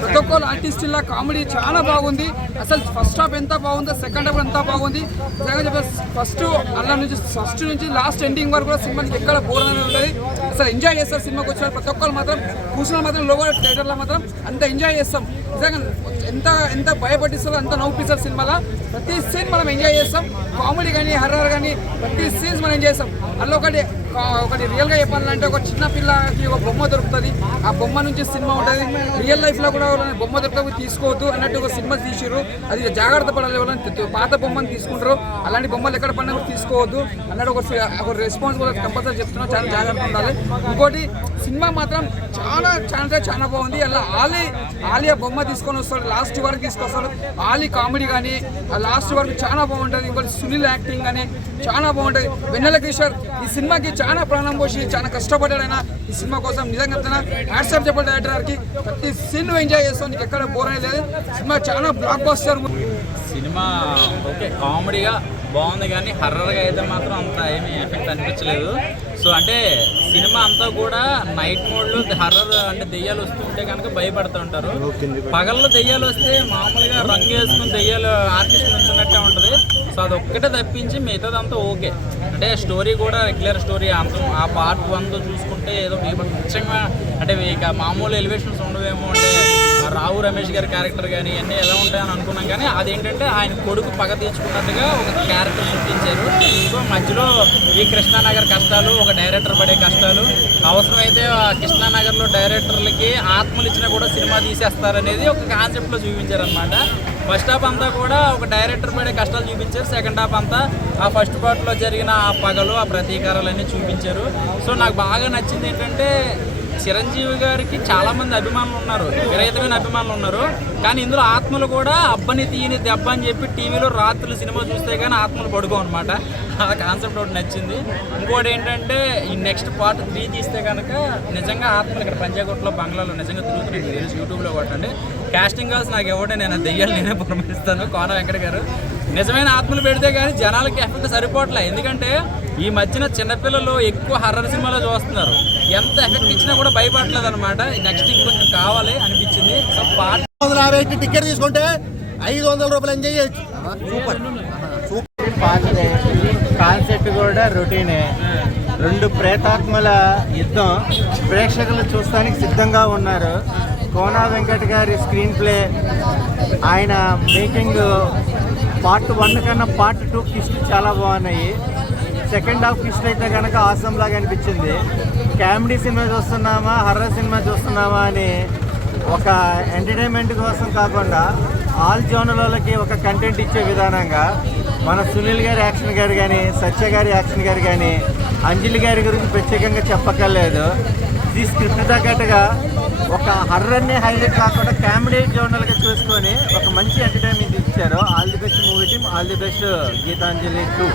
ప్రతి ఒక్కరు ఆర్టిస్టుల కామెడీ చాలా బాగుంది. అసలు ఫస్ట్ హాఫ్ ఎంత బాగుందో సెకండ్ హాఫ్ ఎంత బాగుంది. ఫస్ట్ నుంచి లాస్ట్ ఎండింగ్ వరకు కూడా సినిమాకి ఎక్కడ బోర్ అనేది ఉంటుంది. అసలు ఎంజాయ్ చేస్తారు. సినిమాకి వచ్చిన ప్రతి ఒక్కరు మాత్రం కూర్చున్న మాత్రం లోపల థియేటర్లో మాత్రం అంత ఎంజాయ్ చేస్తాం. నిజంగా ఎంత భయపడిస్తుందో అంత నవ్వుపిస్తారు. సినిమాలో ప్రతి సీన్ మనం ఎంజాయ్ చేస్తాం. కామెడీ కానీ హర్రర్ కానీ ప్రతి సీన్స్ మనం ఎంజాయ్ చేస్తాం. అందులో ఒకటి రియల్గా చెప్పాలంటే ఒక చిన్న పిల్లకి ఒక బొమ్మ దొరుకుతుంది. ఆ బొమ్మ నుంచి సినిమా ఉంటుంది. రియల్ లైఫ్లో కూడా బొమ్మ దొరుకుతుంది తీసుకోవద్దు అన్నట్టు ఒక సినిమా తీసిర్రు. అది జాగ్రత్త పడాలి. ఎవరైనా పాత బొమ్మను తీసుకుంటారు. అలాంటి బొమ్మలు ఎక్కడ పడినా కూడా తీసుకోవద్దు అన్నట్టు ఒక రెస్పాన్సిబుల్ కంపల్సరీ చెప్తున్నా. చాలా జాగ్రత్తగా ఉండాలి. ఇంకోటి సినిమా మాత్రం చాలా బాగుంది. అలా ఆలియా బొమ్మ తీసుకొని వస్తాడు. లాస్ట్ వరకు తీసుకొస్తాడు. ఆలీ కామెడీ కానీ లాస్ట్ వరకు చాలా బాగుంటుంది. ఇంకోటి సునీల్ యాక్టింగ్ కానీ చాలా బాగుంటుంది. వెన్నెల కిషోర్ ఈ సినిమాకి చాలా ప్రాణం పోసి చాలా కష్టపడ్డాడైనా ఈ సినిమా కోసం. నిజంగా చెప్తున్నా హ్యాట్సాప్ చెప్పండి డైరెక్టర్కి. ప్రతి సీన్ ఎంజాయ్ చేస్తాం. నీకు ఎక్కడ బోర్ అనేది లేదు. సినిమా చాలా బ్లాక్ బస్టర్. సినిమా ఓకే కామెడీగా బాగుంది కానీ హర్రర్గా అయితే మాత్రం అంత ఏమీ ఎఫెక్ట్ అనిపించలేదు. సో అంటే సినిమా అంతా కూడా నైట్ మోడ్లో హర్రర్ అంటే దెయ్యాలు వస్తుంటే కనుక భయపడుతూ ఉంటారు. పగల్లో దెయ్యాలు వస్తే మామూలుగా రంగు వేసుకుని దెయ్యాలు ఆర్టిస్ట్ నుంచున్నట్టే ఉంటుంది. సో అదొక్కటే తప్పించి మిగతాదంతా ఓకే. అంటే స్టోరీ కూడా రెగ్యులర్ స్టోరీ అంత ఆ పార్ట్ 1తో చూసుకుంటే ఏదో ముఖ్యంగా అంటే ఇక మామూలు ఎలివేషన్స్ ఉండవేమో. అంటే రావు రమేష్ గారి క్యారెక్టర్ కానీ ఇవన్నీ ఎలా ఉంటాయని అనుకున్నాం. కానీ అదేంటంటే ఆయన కొడుకు పగ తీర్చుకున్నట్టుగా ఒక క్యారెక్టర్ సృష్టించారు. సో మధ్యలో ఈ కృష్ణానగర్ కష్టాలు, ఒక డైరెక్టర్ పడే కష్టాలు, అవసరమైతే కృష్ణానగర్లో డైరెక్టర్లకి ఆత్మలు ఇచ్చినా కూడా సినిమా తీసేస్తారనేది ఒక కాన్సెప్ట్లో చూపించారనమాట. ఫస్ట్ హాఫ్ అంతా కూడా ఒక డైరెక్టర్ పడే కష్టాలు చూపించారు. సెకండ్ హాఫ్ అంతా ఆ ఫస్ట్ పార్ట్లో జరిగిన ఆ పగలు, ఆ ప్రతీకారాలన్నీ చూపించారు. సో నాకు బాగా నచ్చింది ఏంటంటే చిరంజీవి గారికి చాలామంది అభిమానులు ఉన్నారు, విపరీతమైన అభిమానులు ఉన్నారు. కానీ ఇందులో ఆత్మలు కూడా అబ్బని తీయని దెబ్బ అని చెప్పి టీవీలో రాత్రులు సినిమా చూస్తే కానీ ఆత్మలు పడుకో అనమాట. ఆ కాన్సెప్ట్ ఒకటి నచ్చింది. ఇంకోటి ఏంటంటే ఈ నెక్స్ట్ పార్ట్ 3 తీస్తే కనుక నిజంగా ఆత్మలు ఇక్కడ పంజాగుట్టలో బంగ్లాలో నిజంగా తిరుగుతున్నాయి. రీల్స్ యూట్యూబ్లో కొట్టండి. కాస్టింగ్ కాల్స్ నాకు ఇవ్వండి, నేను దెయ్యాలు నేనే పురమిస్తాను. కోన వెంకట గారు నిజమైన ఆత్మలు పెడితే కానీ జనాలకి ఎఫెక్ట్ సరిపోవట్లే. ఎందుకంటే ఈ మధ్యన చిన్నపిల్లలు ఎక్కువ హర్రర్ సినిమాలో చూస్తున్నారు. ఎంత ఎఫెక్ట్ ఇచ్చినా కూడా భయపడలేదు అనమాట. నెక్స్ట్ ఇంకొంచెం కావాలి అనిపించింది. సో పార్ట్ 150 టికెట్ తీసుకుంటే 500 రూపాయలు ఎంజాయ్ చేయొచ్చు. సూపర్ కాన్సెప్ట్ కూడా రొటీనే. 2 ప్రేతాత్మల యుద్ధం ప్రేక్షకులు చూస్తానికి సిద్ధంగా ఉన్నారు. కోన వెంకట్ గారి స్క్రీన్ ప్లే, ఆయన మేకింగ్ పార్ట్ 1 కన్నా పార్ట్ 2 కిస్టులు చాలా బాగున్నాయి. సెకండ్ హాఫ్ కిస్ట్ అయితే కనుక ఆసమ్ లాగా అనిపించింది. కామెడీ సినిమా చూస్తున్నామా హర్రర్ సినిమా చూస్తున్నామా అని ఒక ఎంటర్టైన్మెంట్ కోసం కాకుండా ఆల్ జోనర్లకి ఒక కంటెంట్ ఇచ్చే విధానంగా మన సునీల్ గారి యాక్షన్ గారు కానీ, సత్య గారి యాక్షన్ గారు కానీ, అంజలి గారి గురించి ప్రత్యేకంగా చెప్పక్కర్లేదు. ఈ స్క్రిప్ట్ తగ్గట్టుగా ఒక హర్రర్ని హైలైట్ కాకుండా కామెడీ జోనర్గా చూసుకొని ఒక మంచి ఎంటర్టైన్మెంట్ ఇచ్చారు. All the best movie team, all the best Geethanjali 2.